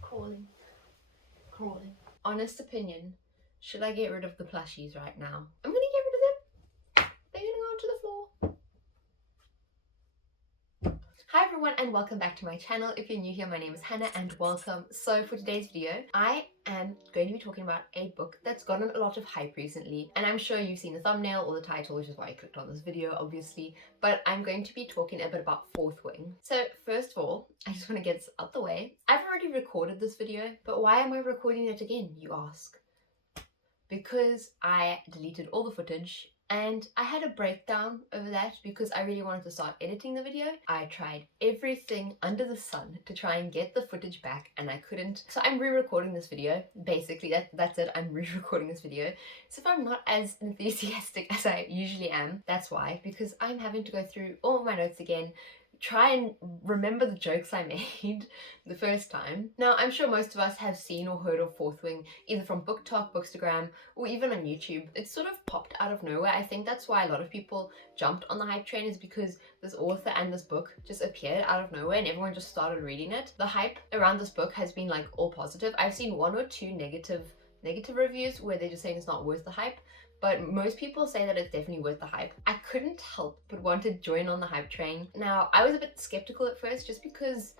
crawling. Honest opinion, should I get rid of the plushies right now? I'm gonna get rid of them. They're gonna go onto the floor. Hi everyone and welcome back to my channel. If you're new here, my name is Hannah and welcome. So for today's video, I am going to be talking about a book that's gotten a lot of hype recently, and I'm sure you've seen the thumbnail or the title, which is why I clicked on this video obviously, but I'm going to be talking a bit about Fourth Wing. So first of all, I just want to get this out the way. I've already recorded this video, but why am I recording it again, you ask? Because I deleted all the footage and I had a breakdown over that because I really wanted to start editing the video. I tried everything under the sun to try and get the footage back and I couldn't. So I'm re-recording this video. Basically, that's it. I'm re-recording this video. So if I'm not as enthusiastic as I usually am, that's why. Because I'm having to go through all of my notes again, try and remember the jokes I made the first time. Now, I'm sure most of us have seen or heard of Fourth Wing, either from BookTok, Bookstagram, or even on YouTube. It sort of popped out of nowhere. I think that's why a lot of people jumped on the hype train, is because this author and this book just appeared out of nowhere and everyone just started reading it. The hype around this book has been like all positive. I've seen one or two negative reviews where they're just saying it's not worth the hype. But most people say that it's definitely worth the hype. I couldn't help but want to join on the hype train. Now, I was a bit skeptical at first just because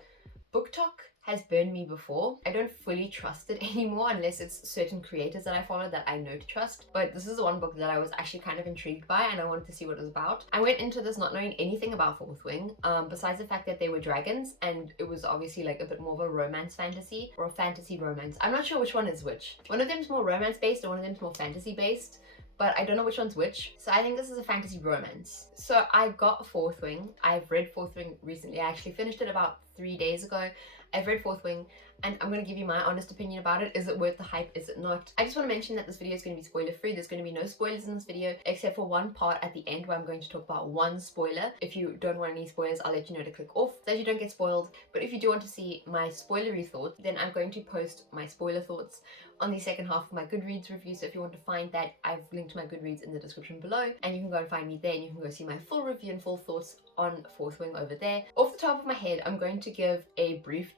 BookTok has burned me before. I don't fully trust it anymore unless it's certain creators that I follow that I know to trust. But this is the one book that I was actually kind of intrigued by and I wanted to see what it was about. I went into this not knowing anything about Fourth Wing, besides the fact that they were dragons and it was obviously like a bit more of a romance fantasy or a fantasy romance. I'm not sure which one is which. One of them is more romance based and one of them is more fantasy based, but I don't know which one's which. So I think this is a fantasy romance. So I got Fourth Wing. I've read Fourth Wing recently. I actually finished it about 3 days ago. I've read Fourth Wing and I'm going to give you my honest opinion about it. Is it worth the hype? Is it not? I just want to mention that this video is going to be spoiler free. There's going to be no spoilers in this video except for one part at the end where I'm going to talk about one spoiler. If you don't want any spoilers, I'll let you know to click off so that you don't get spoiled. But if you do want to see my spoilery thoughts, then I'm going to post my spoiler thoughts on the second half of my Goodreads review. So if you want to find that, I've linked my Goodreads in the description below and you can go and find me there and you can go see my full review and full thoughts on Fourth Wing over there. Off the top of my head, I'm going to give a brief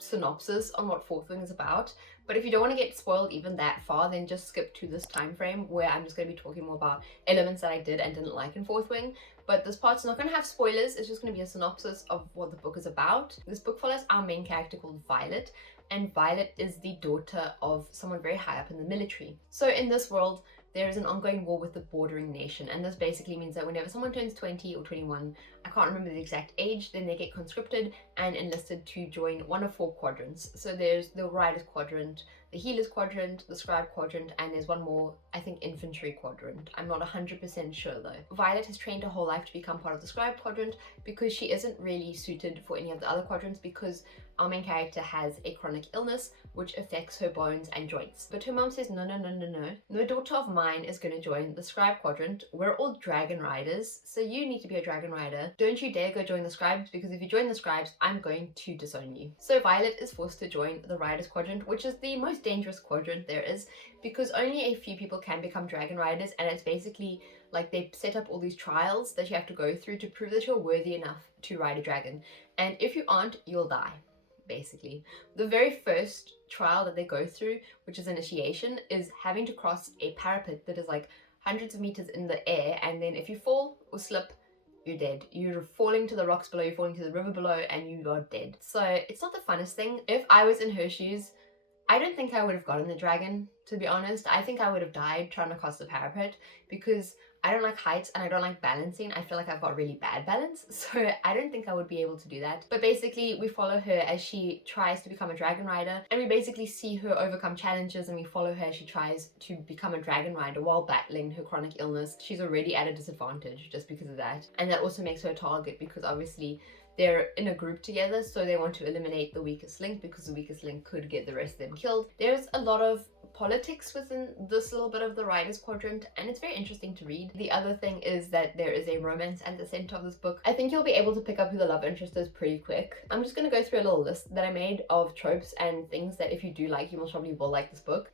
synopsis on what Fourth Wing is about, but if you don't want to get spoiled even that far, then just skip to this time frame where I'm just going to be talking more about elements that I did and didn't like in Fourth Wing. But this part's not going to have spoilers, it's just going to be a synopsis of what the book is about. This book follows our main character called Violet, and Violet is the daughter of someone very high up in the military. So in this world, there is an ongoing war with the bordering nation, and this basically means that whenever someone turns 20 or 21, I can't remember the exact age, then they get conscripted and enlisted to join one of 4 quadrants. So there's the Rider's Quadrant, the Healer's Quadrant, the Scribe Quadrant, and there's one more, I think Infantry Quadrant. I'm not 100% sure though. Violet has trained her whole life to become part of the Scribe Quadrant because she isn't really suited for any of the other quadrants because our main character has a chronic illness which affects her bones and joints. But her mom says, no, no daughter of mine is going to join the Scribe Quadrant. We're all dragon riders, so you need to be a dragon rider. Don't you dare go join the Scribes, because if you join the Scribes, I'm going to disown you. So Violet is forced to join the Riders Quadrant, which is the most dangerous quadrant there is, because only a few people can become dragon riders, and it's basically like they set up all these trials that you have to go through to prove that you're worthy enough to ride a dragon. And if you aren't, you'll die. Basically, the very first trial that they go through, which is initiation, is having to cross a parapet that is like hundreds of meters in the air, and then if you fall or slip, you're dead. You're falling to the rocks below, you're falling to the river below, and you are dead. So it's not the funnest thing. If I was in her shoes, I don't think I would have gotten the dragon, to be honest. I think I would have died trying to cross the parapet because I don't like heights and I don't like balancing. I feel like I've got really bad balance, so I don't think I would be able to do that. But basically, we follow her as she tries to become a dragon rider, and we basically see her overcome challenges, and we follow her as she tries to become a dragon rider while battling her chronic illness. She's already at a disadvantage just because of that, and that also makes her a target because obviously they're in a group together, so they want to eliminate the weakest link because the weakest link could get the rest of them killed. There's a lot of politics within this little bit of the Riders Quadrant, and it's very interesting to read. The other thing is that there is a romance at the center of this book. I think you'll be able to pick up who the love interest is pretty quick. I'm just going to go through a little list that I made of tropes and things that if you do like, you most probably will like this book.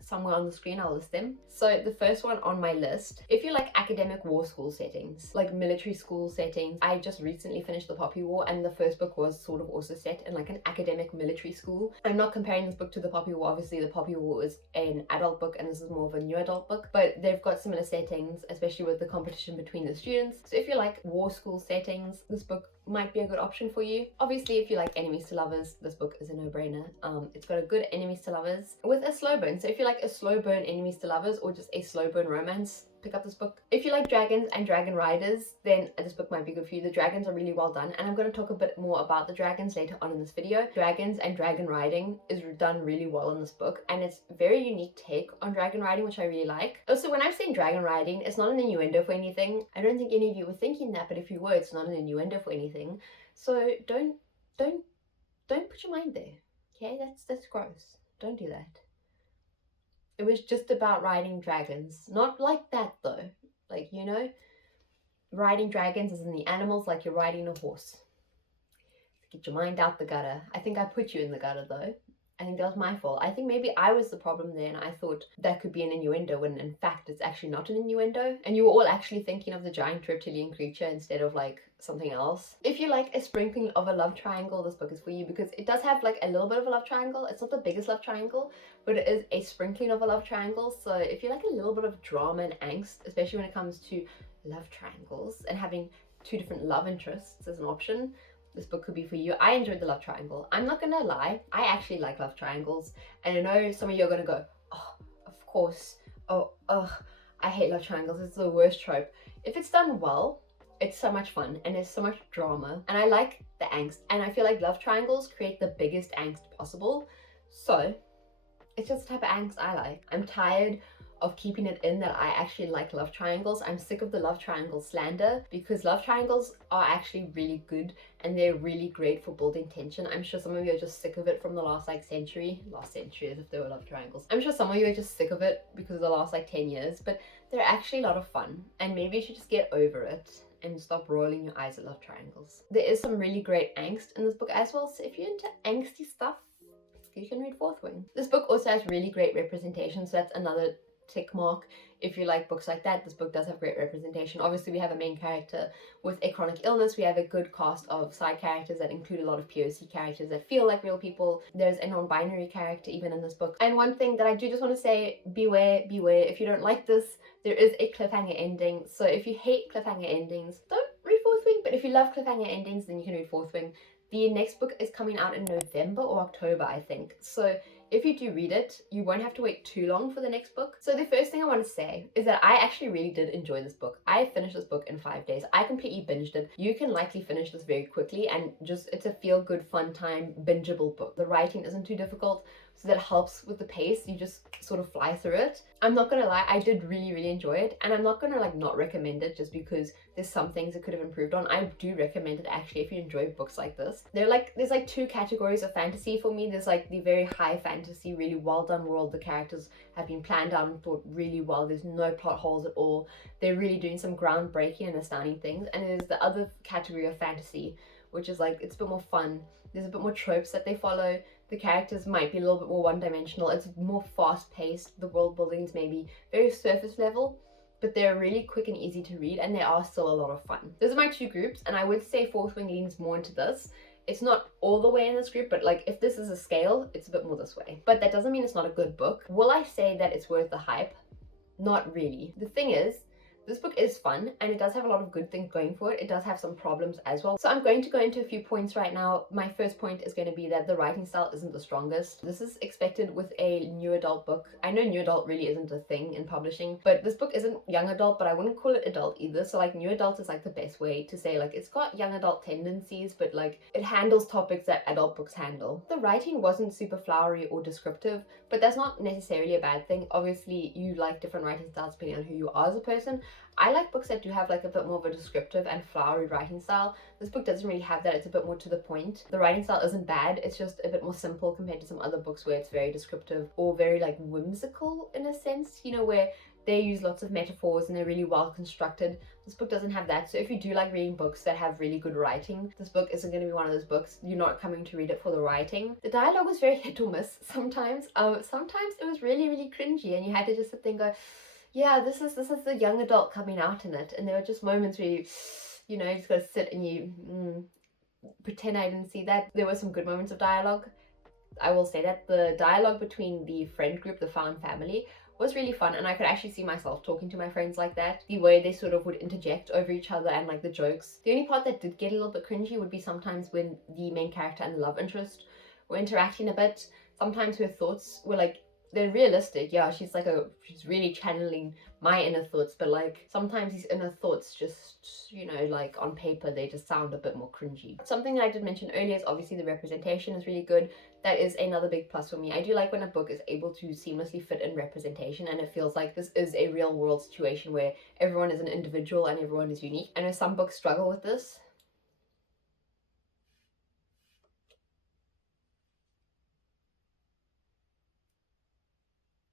somewhere on the screen. I'll list them. So the first one on my list, if you like academic war school settings, like military school settings, I just recently finished the Poppy War, and the first book was sort of also set in like an academic military school. I'm not comparing this book to the Poppy War. Obviously the Poppy War is an adult book and this is more of a new adult book, but they've got similar settings, especially with the competition between the students. So if you like war school settings, this book might be a good option for you. Obviously, if you like enemies to lovers, this book is a no-brainer. It's got a good enemies to lovers with a slow burn. So if you like a slow burn enemies to lovers or just a slow burn romance, pick up this book. If you like dragons and dragon riders, then this book might be good for you. The dragons are really well done, and I'm going to talk a bit more about the dragons later on in this video. Dragons and dragon riding is done really well in this book, and it's a very unique take on dragon riding, which I really like. Also, when I'm saying dragon riding, it's not an innuendo for anything. I don't think any of you were thinking that, but if you were, it's not an innuendo for anything. So don't put your mind there. Okay, that's gross. Don't do that. It was just about riding dragons. Not like that though. Like, you know, riding dragons is in the animals like you're riding a horse. Get your mind out the gutter. I think I put you in the gutter though. I think that was my fault. I think maybe I was the problem there and I thought that could be an innuendo when in fact it's actually not an innuendo. And you were all actually thinking of the giant reptilian creature instead of like something else. If you like a sprinkling of a love triangle, this book is for you because it does have like a little bit of a love triangle. It's not the biggest love triangle, but it is a sprinkling of a love triangle. So if you like a little bit of drama and angst, especially when it comes to love triangles and having two different love interests as an option, this book could be for you. I enjoyed the love triangle. I'm not gonna lie, I actually like love triangles. And I know some of you are gonna go, oh, of course. Oh, ugh, I hate love triangles. It's the worst trope. If it's done well, it's so much fun and there's so much drama. And I like the angst. And I feel like love triangles create the biggest angst possible. So it's just the type of angst I like. I'm tired of keeping it in that I actually like love triangles. I'm sick of the love triangle slander because love triangles are actually really good and they're really great for building tension. I'm sure some of you are just sick of it from the last like century as if there were love triangles. I'm sure some of you are just sick of it because of the last like 10 years, but they're actually a lot of fun and maybe you should just get over it and stop rolling your eyes at love triangles. There is some really great angst in this book as well, so if you're into angsty stuff, you can read Fourth Wing. This book also has really great representation, so that's another tick mark. If you like books like that, this book does have great representation. Obviously we have a main character with a chronic illness. We have a good cast of side characters that include a lot of POC characters that feel like real people. There's a non-binary character even in this book. And one thing that I do just want to say, beware, if you don't like this, there is a cliffhanger ending. So if you hate cliffhanger endings, don't read Fourth Wing, but if you love cliffhanger endings, then you can read Fourth Wing. The next book is coming out in November or October, I think. So if you do read it, you won't have to wait too long for the next book. So the first thing I want to say is that I actually really did enjoy this book. I finished this book in 5 days. I completely binged it. You can likely finish this very quickly and just, it's a feel-good, fun time, bingeable book. The writing isn't too difficult, so that helps with the pace. You just sort of fly through it. I'm not gonna lie, I did really enjoy it, and I'm not gonna like not recommend it just because there's some things it could have improved on. I do recommend it actually if you enjoy books like this. There's like two categories of fantasy for me. There's like the very high fantasy, really well done world. The characters have been planned out and thought really well. There's no plot holes at all. They're really doing some groundbreaking and astounding things. And there's the other category of fantasy, which is like, it's a bit more fun. There's a bit more tropes that they follow. The characters might be a little bit more one-dimensional. It's more fast-paced. The world building is maybe very surface level, but they're really quick and easy to read, and they are still a lot of fun. Those are my two groups, and I would say Fourth Wing leans more into this. It's not all the way in this group, but like if this is a scale, it's a bit more this way. But that doesn't mean it's not a good book. Will I say that it's worth the hype? Not really. The thing is, this book is fun and it does have a lot of good things going for it. It does have some problems as well. So I'm going to go into a few points right now. My first point is going to be that the writing style isn't the strongest. This is expected with a new adult book. I know new adult really isn't a thing in publishing, but this book isn't young adult, but I wouldn't call it adult either. So like new adult is like the best way to say like it's got young adult tendencies, but like it handles topics that adult books handle. The writing wasn't super flowery or descriptive, but that's not necessarily a bad thing. Obviously you like different writing styles depending on who you are as a person. I like books that do have like a bit more of a descriptive and flowery writing style. This book doesn't really have that. It's a bit more to the point. The writing style isn't bad. It's just a bit more simple compared to some other books where it's very descriptive or very like whimsical in a sense, you know, where They use lots of metaphors and they're really well constructed. This book doesn't have that. So if you do like reading books that have really good writing, this book isn't going to be one of those books. You're not coming to read it for the writing. The dialogue was very hit or miss sometimes. Sometimes it was really, really cringy and you had to just sit there and go, yeah, this is the young adult coming out in it. And there were just moments where you know, you just gotta sit and you pretend I didn't see that. There were some good moments of dialogue. I will say that the dialogue between the friend group, the found family, was really fun, and I could actually see myself talking to my friends like that. The way they sort of would interject over each other and like the jokes. The only part that did get a little bit cringy would be sometimes when the main character and the love interest were interacting a bit. Sometimes her thoughts were like, they're realistic. Yeah, she's really channeling my inner thoughts, but like sometimes these inner thoughts just, you know, like on paper they just sound a bit more cringy. Something that I did mention earlier is obviously the representation is really good. That is another big plus for me. I do like when a book is able to seamlessly fit in representation and it feels like this is a real world situation where everyone is an individual and everyone is unique. I know some books struggle with this.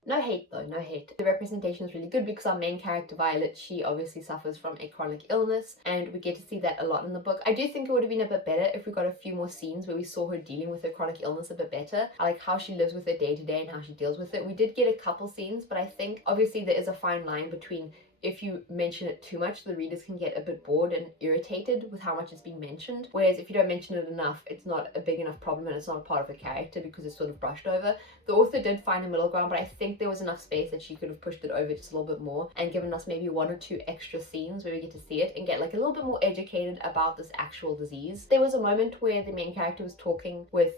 No hate though, no hate. The representation is really good because our main character, Violet, she obviously suffers from a chronic illness and we get to see that a lot in the book. I do think it would have been a bit better if we got a few more scenes where we saw her dealing with her chronic illness a bit better. I like how she lives with it day to day and how she deals with it. We did get a couple scenes, but I think obviously there is a fine line between if you mention it too much, the readers can get a bit bored and irritated with how much is being mentioned. Whereas if you don't mention it enough, it's not a big enough problem and it's not a part of a character because it's sort of brushed over. The author did find a middle ground, but I think there was enough space that she could have pushed it over just a little bit more and given us maybe 1 or 2 extra scenes where we get to see it and get like a little bit more educated about this actual disease. There was a moment where the main character was talking with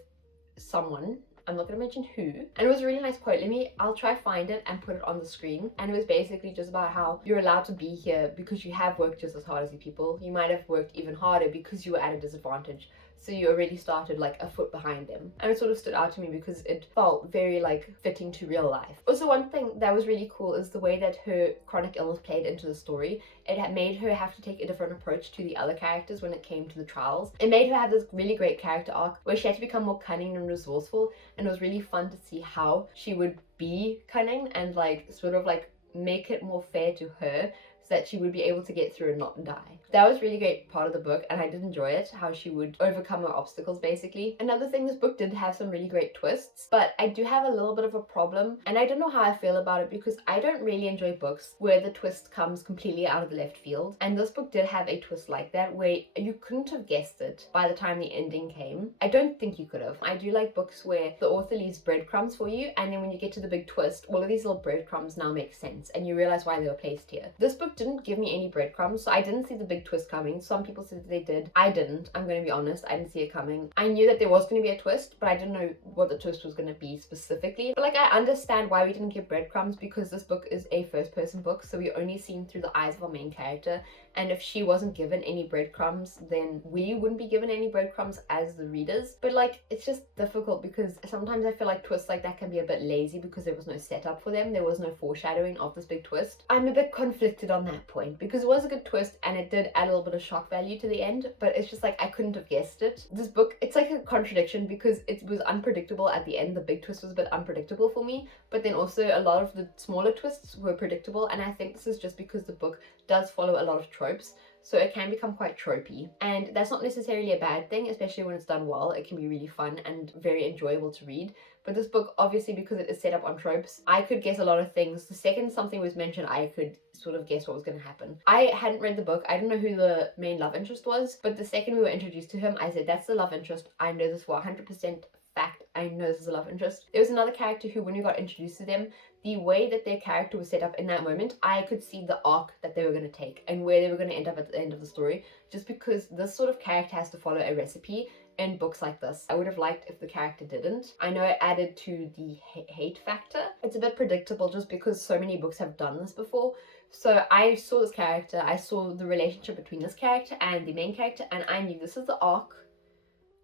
someone, I'm not going to mention who, and it was a really nice quote. I'll try find it and put it on the screen, and it was basically just about how you're allowed to be here because you have worked just as hard as you people. You might have worked even harder because you were at a disadvantage, so you already started like a foot behind them. And it sort of stood out to me because it felt very like fitting to real life. Also, one thing that was really cool is the way that her chronic illness played into the story. It had made her have to take a different approach to the other characters when it came to the trials. It made her have this really great character arc where she had to become more cunning and resourceful, and it was really fun to see how she would be cunning and like sort of like make it more fair to her so that she would be able to get through and not die. That was a really great part of the book and I did enjoy it, how she would overcome her obstacles basically. Another thing, this book did have some really great twists, but I do have a little bit of a problem and I don't know how I feel about it because I don't really enjoy books where the twist comes completely out of the left field, and this book did have a twist like that where you couldn't have guessed it by the time the ending came. I don't think you could have. I do like books where the author leaves breadcrumbs for you and then when you get to the big twist, all of these little breadcrumbs now make sense and you realize why they were placed here. This book didn't give me any breadcrumbs, so I didn't see the big twist coming. Some people said that they did. I didn't. I'm going to be honest. I didn't see it coming. I knew that there was going to be a twist, but I didn't know what the twist was going to be specifically. But like, I understand why we didn't get breadcrumbs because this book is a first-person book, so we're only seen through the eyes of our main character. And if she wasn't given any breadcrumbs, then we wouldn't be given any breadcrumbs as the readers. But like, it's just difficult because sometimes I feel like twists like that can be a bit lazy because there was no setup for them. There was no foreshadowing of this big twist. I'm a bit conflicted on that point because it was a good twist and it did add a little bit of shock value to the end, but it's just like I couldn't have guessed it. This book, it's like a contradiction because it was unpredictable at the end. The big twist was a bit unpredictable for me, but then also a lot of the smaller twists were predictable, and I think this is just because the book does follow a lot of tropes, so it can become quite tropey, and that's not necessarily a bad thing, especially when it's done well. It can be really fun and very enjoyable to read. But this book, obviously, because it is set up on tropes, I could guess a lot of things. The second something was mentioned, I could sort of guess what was going to happen. I hadn't read the book. I didn't know who the main love interest was, but the second we were introduced to him, I said, that's the love interest. I know this for 100% fact. I know this is a love interest. There was another character who, when we got introduced to them, the way that their character was set up in that moment, I could see the arc that they were going to take and where they were going to end up at the end of the story, just because this sort of character has to follow a recipe in books like this. I would have liked if the character didn't. I know it added to the hate factor. It's a bit predictable just because so many books have done this before. So I saw this character, I saw the relationship between this character and the main character, and I knew this is the arc.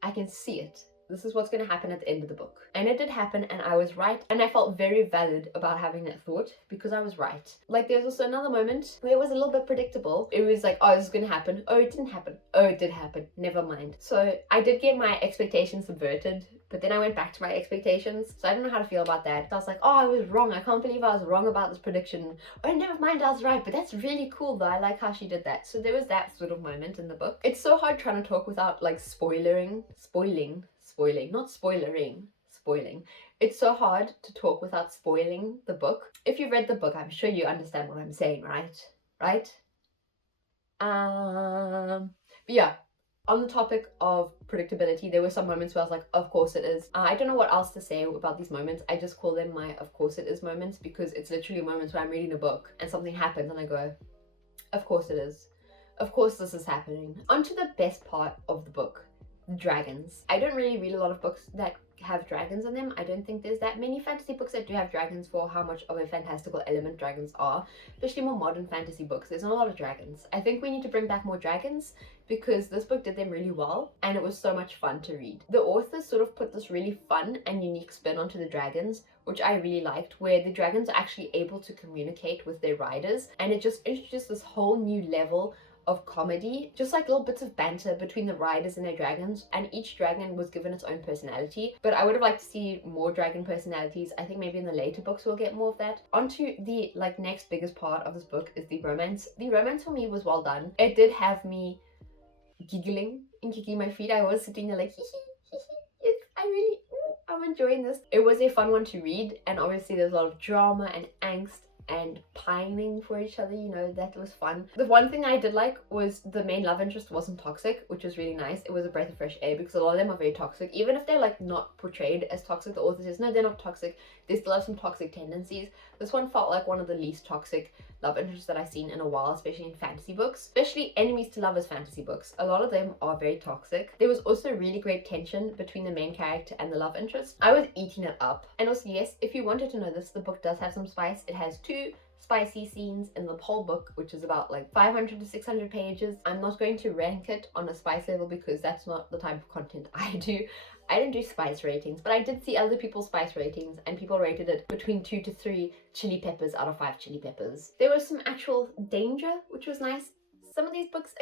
I can see it. this is what's going to happen at the end of the book. And it did happen, and I was right, and I felt very valid about having that thought because I was right. Like, there's also another moment where it was a little bit predictable. It was like, oh, this is going to happen. Oh, it didn't happen. Oh, it did happen. Never mind. So I did get my expectations subverted, but then I went back to my expectations. So I don't know how to feel about that. So I was like, oh, I was wrong. I can't believe I was wrong about this prediction. Oh, never mind, I was right. But that's really cool though. I like how she did that. So there was that sort of moment in the book. It's so hard trying to talk without like spoiling. It's so hard to talk without spoiling the book. If you've read the book, I'm sure you understand what I'm saying, right? But yeah. On the topic of predictability, there were some moments where I was like, of course it is. I don't know what else to say about these moments. I just call them my of course it is moments, because it's literally moments where I'm reading a book and something happens and I go, of course it is. Of course this is happening. On to the best part of the book, the dragons. I don't really read a lot of books that have dragons in them. I don't think there's that many fantasy books that do have dragons for how much of a fantastical element dragons are, especially more modern fantasy books. There's not a lot of dragons. I think we need to bring back more dragons because this book did them really well and it was so much fun to read. The authors sort of put this really fun and unique spin onto the dragons, which I really liked, where the dragons are actually able to communicate with their riders, and it just introduced this whole new level of comedy, just like little bits of banter between the riders and their dragons, and each dragon was given its own personality. But I would have liked to see more dragon personalities. I think maybe in the later books we'll get more of that. Onto the next biggest part of this book is the romance. The romance for me was well done. It did have me giggling and kicking my feet. I was sitting there like hee hee hee hee. I'm enjoying this. It was a fun one to read, and obviously there's a lot of drama and angst and pining for each other, you know, that was fun. The one thing I did like was the main love interest wasn't toxic, which was really nice. It was a breath of fresh air, because a lot of them are very toxic. Even if they're like not portrayed as toxic, the author says no, they're not toxic, they still have some toxic tendencies. This one felt like one of the least toxic love interests that I've seen in a while, especially in fantasy books, especially enemies to lovers fantasy books. A lot of them are very toxic. There was also really great tension between the main character and the love interest. I was eating it up. And also, yes, if you wanted to know this, the book does have some spice. It has 2 spicy scenes in the whole book, which is about like 500 to 600 pages. I'm not going to rank it on a spice level because that's not the type of content I do. I don't do spice ratings, but I did see other people's spice ratings, and people rated it between 2 to 3 chili peppers out of 5 chili peppers. There was some actual danger, which was nice. Some of these books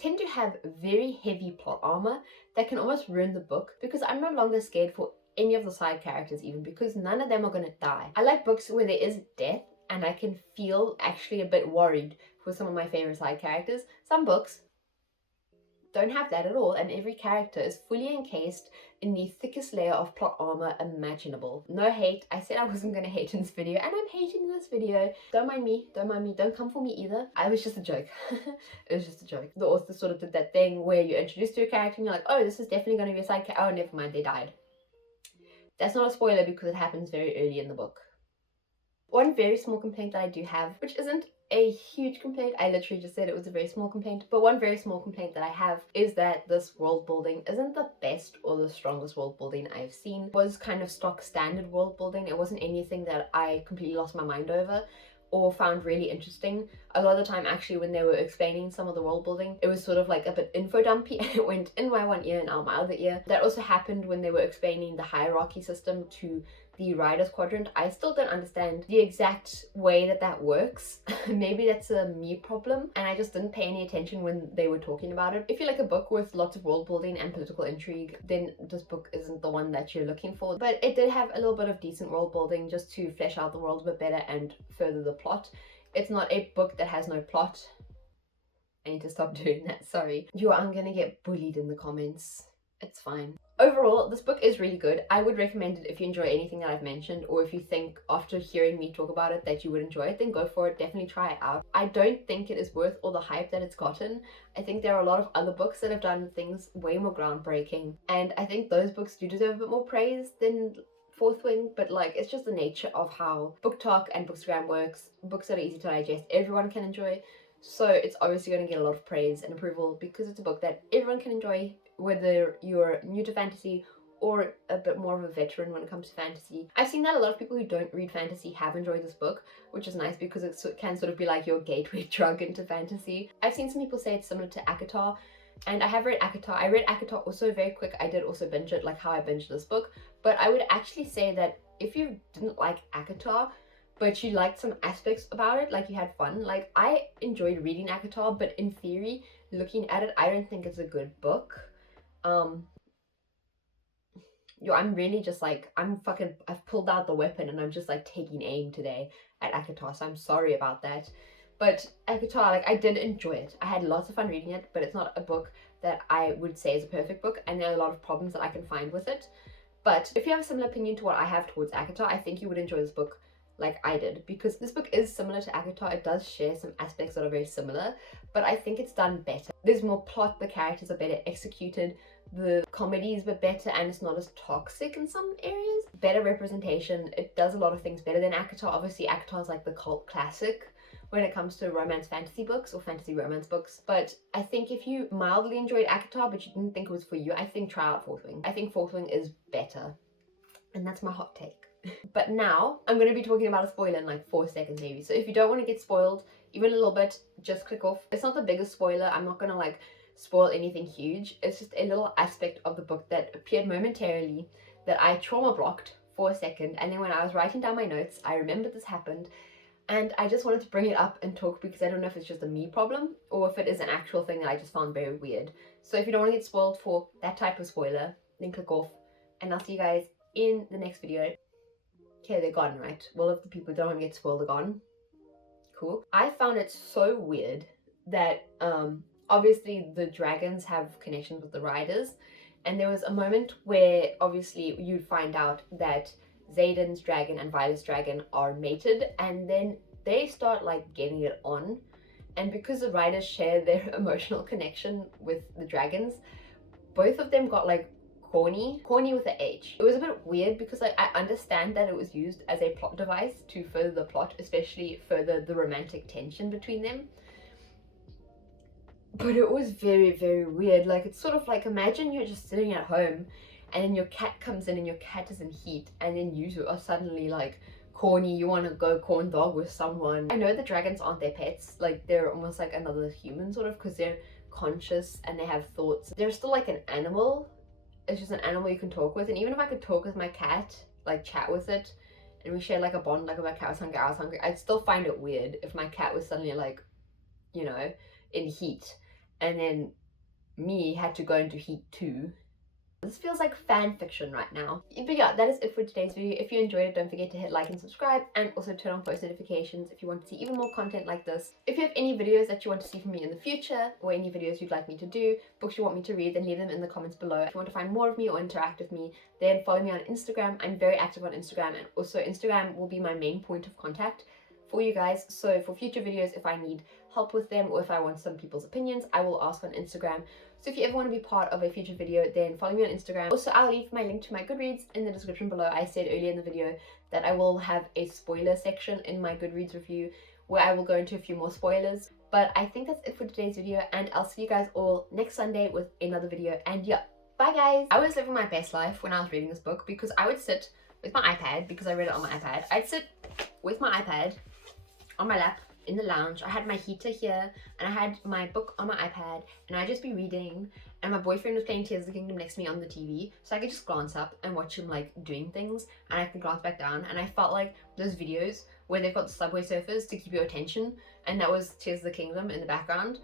tend to have very heavy plot armor that can almost ruin the book, because I'm no longer scared for any of the side characters, even because none of them are going to die. I like books where there is death and I can feel actually a bit worried for some of my favorite side characters. Some books don't have that at all, and every character is fully encased in the thickest layer of plot armor imaginable. No hate. I said I wasn't going to hate in this video, and I'm hating in this video. Don't mind me, don't come for me either. I was just a joke. It was just a joke. The author sort of did that thing where you're introduced to a character and you're like, oh, this is definitely going to be a side character. Oh, never mind, they died. That's not a spoiler because it happens very early in the book. One very small complaint that I do have, which isn't a huge complaint, I literally just said it was a very small complaint, but one very small complaint that I have is that this world building isn't the best or the strongest world building I've seen. It was kind of stock standard world building. It wasn't anything that I completely lost my mind over or found really interesting. A lot of the time, actually, when they were explaining some of the world building, it was sort of like a bit info dumpy, and it went in my one ear and out my other ear. That also happened when they were explaining the hierarchy system to the writer's quadrant. I still don't understand the exact way that that works. Maybe that's a me problem, and I just didn't pay any attention when they were talking about it. If you like a book with lots of world building and political intrigue, then this book isn't the one that you're looking for. But it did have a little bit of decent world building just to flesh out the world a bit better and further the plot. It's not a book that has no plot. I need to stop doing that, sorry. I'm gonna get bullied in the comments. It's fine. Overall, this book is really good. I would recommend it if you enjoy anything that I've mentioned, or if you think after hearing me talk about it that you would enjoy it, then go for it. Definitely try it out. I don't think it is worth all the hype that it's gotten. I think there are a lot of other books that have done things way more groundbreaking, and I think those books do deserve a bit more praise than Fourth Wing, but like, it's just the nature of how book talk and bookstagram works. Books that are easy to digest, everyone can enjoy. So it's obviously going to get a lot of praise and approval because it's a book that everyone can enjoy, whether you're new to fantasy or a bit more of a veteran when it comes to fantasy. I've seen that a lot of people who don't read fantasy have enjoyed this book, which is nice because it can sort of be like your gateway drug into fantasy. I've seen some people say it's similar to ACOTAR, And I have read ACOTAR. I read ACOTAR also very quick. I did also binge it, like how I binged this book. But I would actually say that if you didn't like ACOTAR, but you liked some aspects about it, like you had fun, like I enjoyed reading ACOTAR, but in theory, looking at it, I don't think it's a good book. I'm really just like, I've pulled out the weapon and I'm just like taking aim today at ACOTAR, so I'm sorry about that. But ACOTAR, like, I did enjoy it. I had lots of fun reading it, but it's not a book that I would say is a perfect book, and there are a lot of problems that I can find with it. But if you have a similar opinion to what I have towards ACOTAR, I think you would enjoy this book like I did, because this book is similar to ACOTAR. It does share some aspects that are very similar, but I think it's done better. There's more plot, the characters are better executed, the comedy is a bit better, and it's not as toxic in some areas. Better representation, it does a lot of things better than ACOTAR. Obviously ACOTAR is like the cult classic when it comes to romance fantasy books or fantasy romance books. But I think if you mildly enjoyed ACOTAR but you didn't think it was for you, I think try out Fourth Wing. I think Fourth Wing is better. And that's my hot take. But now I'm going to be talking about a spoiler in like 4 seconds maybe. So if you don't want to get spoiled even a little bit, just click off. It's not the biggest spoiler. I'm not going to like spoil anything huge. It's just a little aspect of the book that appeared momentarily that I trauma blocked for a second. And then when I was writing down my notes, I remembered this happened. And I just wanted to bring it up and talk, because I don't know if it's just a me problem or if it is an actual thing that I just found very weird. So if you don't want to get spoiled for that type of spoiler, then click off, and I'll see you guys in the next video. Okay, they're gone, right? Well, if the people who don't want to get spoiled are gone, cool. I found it so weird that obviously the dragons have connections with the riders, and there was a moment where obviously you'd find out that Xaden's dragon and Violet's dragon are mated, and then they start like getting it on, and because the riders share their emotional connection with the dragons, both of them got like corny with an H. It was a bit weird because like I understand that it was used as a plot device to further the plot, especially further the romantic tension between them, but it was very, very weird. Like, it's sort of like, imagine you're just sitting at home and then your cat comes in and your cat is in heat, and then you are suddenly like corny, you want to go corn dog with someone. I know the dragons aren't their pets, like they're almost like another human sort of, because they're conscious and they have thoughts. They're still like an animal. It's just an animal you can talk with, and even if I could talk with my cat, like chat with it, and we share like a bond, like if my cat was hungry, I was hungry, I'd still find it weird if my cat was suddenly like, you know, in heat, and then me had to go into heat too. This feels like fan fiction right now. But yeah, that is it for today's video. If you enjoyed it, don't forget to hit like and subscribe, and also turn on post notifications if you want to see even more content like this. If you have any videos that you want to see from me in the future, or any videos you'd like me to do, books you want me to read, then leave them in the comments below. If you want to find more of me or interact with me, then follow me on Instagram. I'm very active on Instagram, and also Instagram will be my main point of contact for you guys. So for future videos, if I need help with them or if I want some people's opinions, I will ask on Instagram. So if you ever want to be part of a future video, then follow me on Instagram. Also, I'll leave my link to my Goodreads in the description below. I said earlier in the video that I will have a spoiler section in my Goodreads review where I will go into a few more spoilers. But I think that's it for today's video, and I'll see you guys all next Sunday with another video. And yeah, bye guys! I was living my best life when I was reading this book, because I would sit with my iPad, because I read it on my iPad. I'd sit with my iPad on my lap in the lounge. I had my heater here, and I had my book on my iPad, and I'd just be reading, and my boyfriend was playing Tears of the Kingdom next to me on the TV, so I could just glance up and watch him like doing things, and I could glance back down, and I felt like those videos where they've got the subway surfers to keep your attention, and that was Tears of the Kingdom in the background.